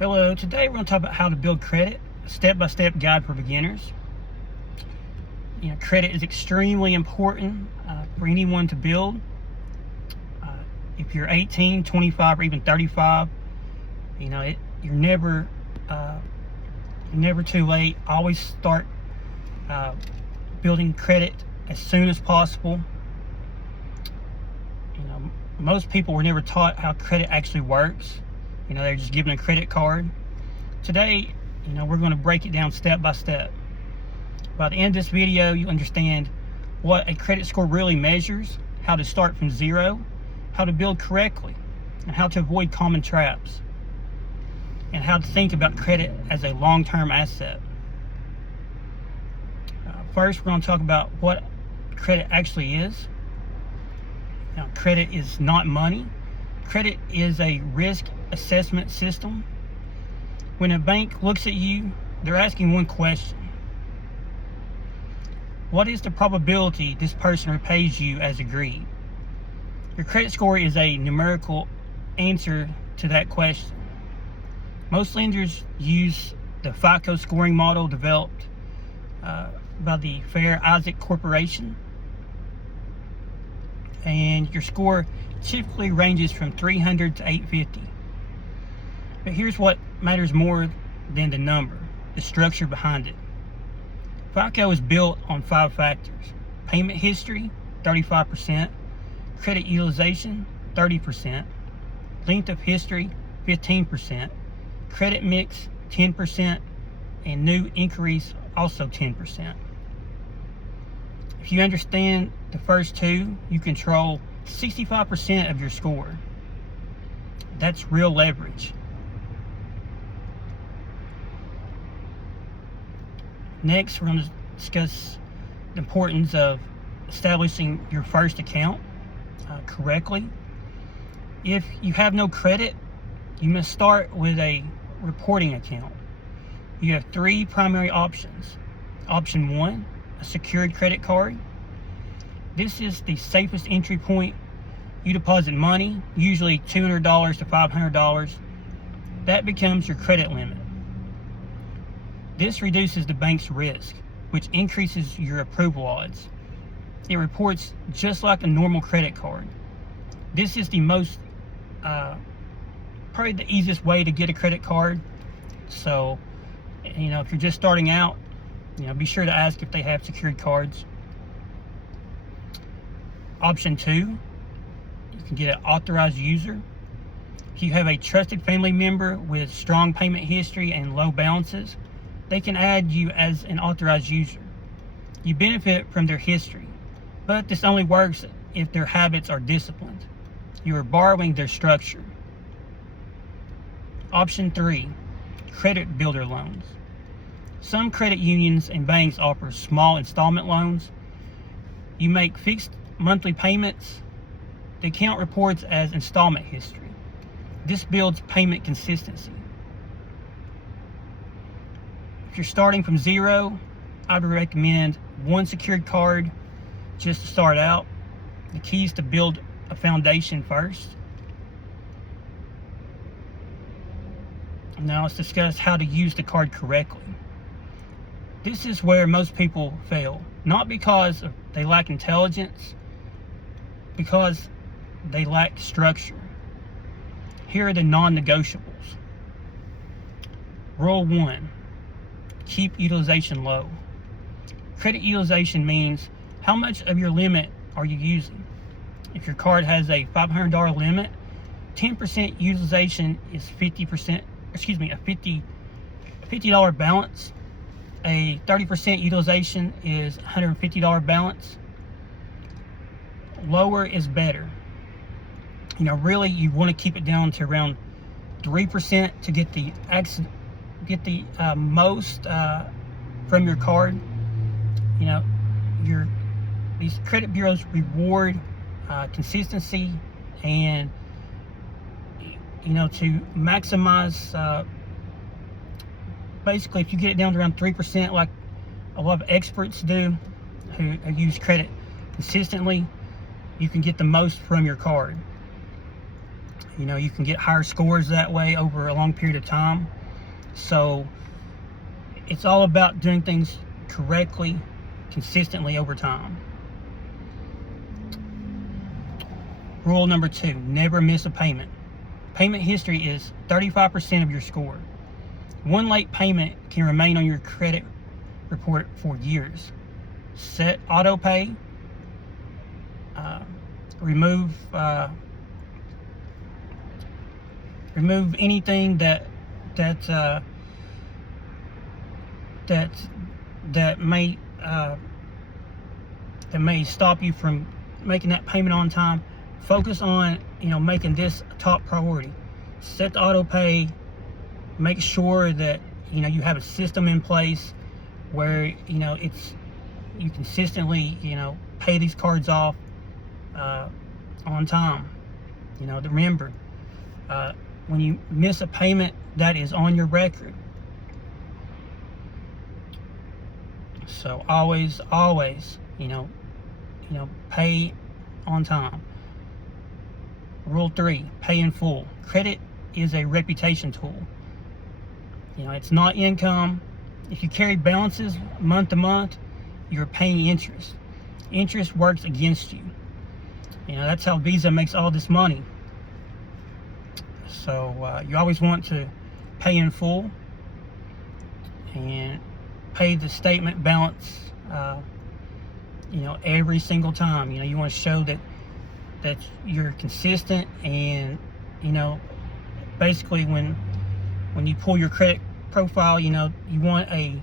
Hello, today we're going to talk about how to build credit, a step-by-step guide for beginners. Credit is extremely important for anyone to build. If you're 18, 25, or even 35, you're never too late. Always start building credit as soon as possible. Most people were never taught how credit actually works. They're just given a credit card. Today, we're going to break it down step by step. By the end of this video, you understand what a credit score really measures, how to start from zero, how to build correctly, and how to avoid common traps, and how to think about credit as a long-term asset. First, we're going to talk about what credit actually is. Now, credit is not money. Credit is a risk assessment system. When a bank looks at you, they're asking one question: what is the probability this person repays you as agreed? Your credit score is a numerical answer to that question. Most lenders use the FICO scoring model developed by the Fair Isaac Corporation, and your score typically ranges from 300 to 850. But here's what matters more than the number: the structure behind it. FICO is built on 5 factors: payment history, 35%, credit utilization, 30%, length of history, 15%, credit mix, 10%, and new inquiries, also 10%. If you understand the first two, you control 65% of your score. That's real leverage. Next, we're going to discuss the importance of establishing your first account correctly. If you have no credit, you must start with a reporting account. You have 3 primary options. Option 1, a secured credit card. This is the safest entry point. You deposit money, usually $200 to $500. That becomes your credit limit. This reduces the bank's risk, which increases your approval odds. It reports just like a normal credit card. This is the most, probably the easiest way to get a credit card. So, if you're just starting out, be sure to ask if they have secured cards. Option 2, you can get an authorized user. If you have a trusted family member with strong payment history and low balances, they can add you as an authorized user. You benefit from their history, but this only works if their habits are disciplined. You are borrowing their structure. Option 3, credit builder loans. Some credit unions and banks offer small installment loans. You make fixed monthly payments. The account reports as installment history. This builds payment consistency. If you're starting from zero, I would recommend one secured card just to start out. The key is to build a foundation first. Now let's discuss how to use the card correctly. This is where most people fail, not because they lack intelligence, because they lack structure. Here are the non-negotiables. Rule 1, keep utilization low. Credit utilization means how much of your limit are you using. If your card has a $500 limit, 10% utilization is a $50 balance. A 30% utilization is $150 balance. Lower is better. Really, you want to keep it down to around 3% to get the most from your card. These credit bureaus reward consistency, and to maximize. Basically, if you get it down to around 3%, like a lot of experts do who use credit consistently, you can get the most from your card. You know, you can get higher scores that way over a long period of time. So it's all about doing things correctly, consistently over time. Rule number 2, never miss a payment. Payment history is 35% of your score. One late payment can remain on your credit report for years. Set auto pay. Remove anything that may stop you from making that payment on time. Focus on making this a top priority. Set the auto pay. Make sure that you have a system in place where you consistently pay these cards off on time. Remember, when you miss a payment, that is on your record. So always pay on time. Rule 3, pay in full. Credit is a reputation tool. It's not income. If you carry balances month to month, you're paying interest. Interest works against you. That's how Visa makes all this money. So you always want to pay in full and pay the statement balance every single time. You want to show that you're consistent, and basically when you pull your credit profile, you want a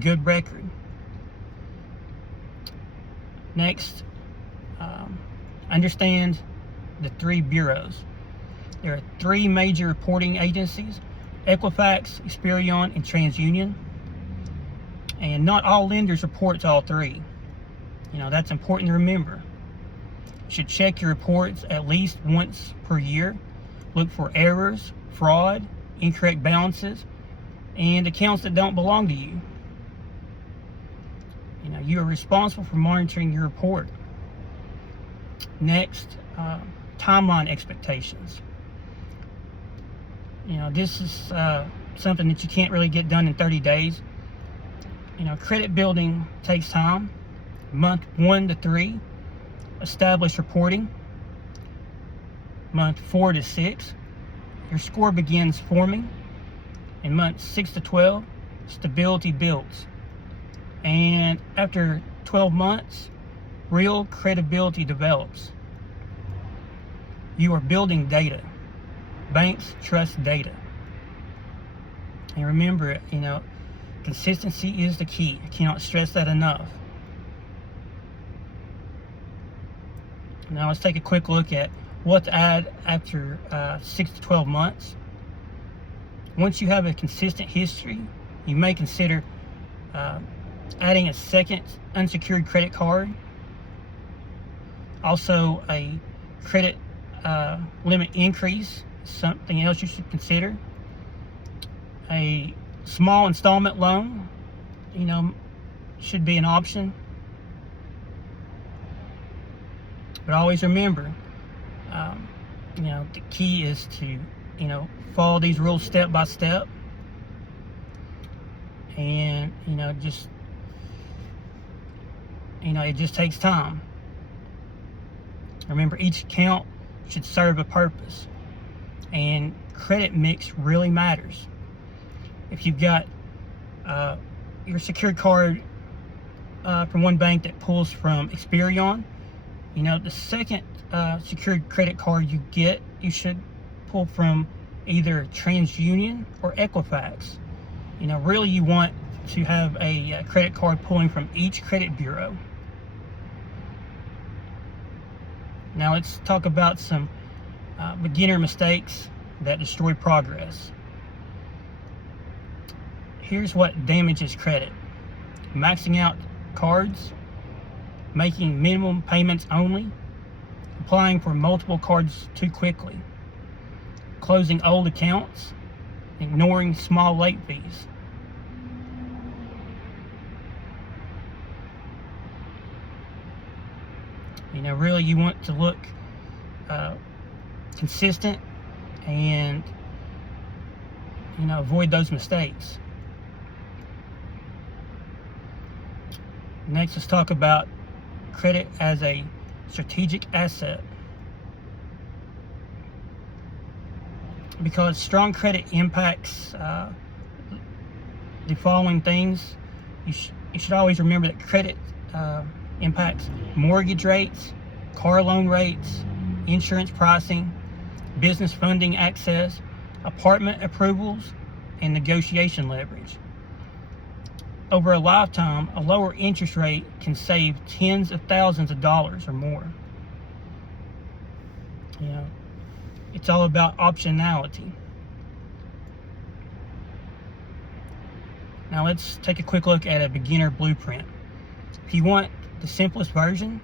good record. Next, understand the 3 bureaus. There are 3 major reporting agencies: Equifax, Experian, and TransUnion. And not all lenders report to all 3. That's important to remember. You should check your reports at least once per year. Look for errors, fraud, incorrect balances, and accounts that don't belong to you. You are responsible for monitoring your report. Next, timeline expectations. This is something that you can't really get done in 30 days. Credit building takes time. Month 1 to 3, establish reporting. Month 4 to 6, your score begins forming. In month 6 to 12, stability builds. And after 12 months, real credibility develops. You are building data. Banks trust data. And remember, consistency is the key. I cannot stress that enough. Now let's take a quick look at what to add after 6 to 12 months. Once you have a consistent history, you may consider adding a second unsecured credit card. Also, a credit limit increase, something else you should consider. A small installment loan, should be an option. But always remember, the key is to, follow these rules step by step. And, it just takes time. Remember, each account should serve a purpose. And credit mix really matters. If you've got your secured card from one bank that pulls from Experian, the second secured credit card you should pull from either TransUnion or Equifax. Really you want to have a credit card pulling from each credit bureau. Now let's talk about some beginner mistakes that destroy progress. Here's what damages credit: maxing out cards, making minimum payments only, applying for multiple cards too quickly, closing old accounts, ignoring small late fees. Really you want to look consistent and avoid those mistakes. Next, let's talk about credit as a strategic asset. Because strong credit impacts the following things. You should always remember that credit impacts mortgage rates, car loan rates, insurance pricing, business funding access, apartment approvals, and negotiation leverage. Over a lifetime, a lower interest rate can save tens of thousands of dollars or more. It's all about optionality. Now let's take a quick look at a beginner blueprint. If you want the simplest version,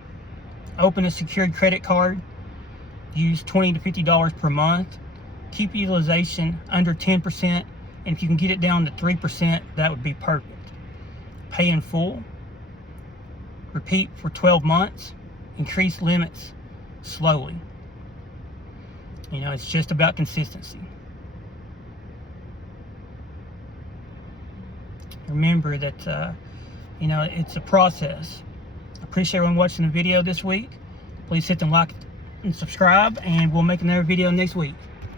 open a secured credit card, use $20 to $50 per month, keep utilization under 10%, and if you can get it down to 3%, that would be perfect. Pay in full, repeat for 12 months, increase limits slowly. It's just about consistency. Remember that, it's a process. I appreciate everyone watching the video this week. Please hit the like and subscribe, and we'll make another video next week.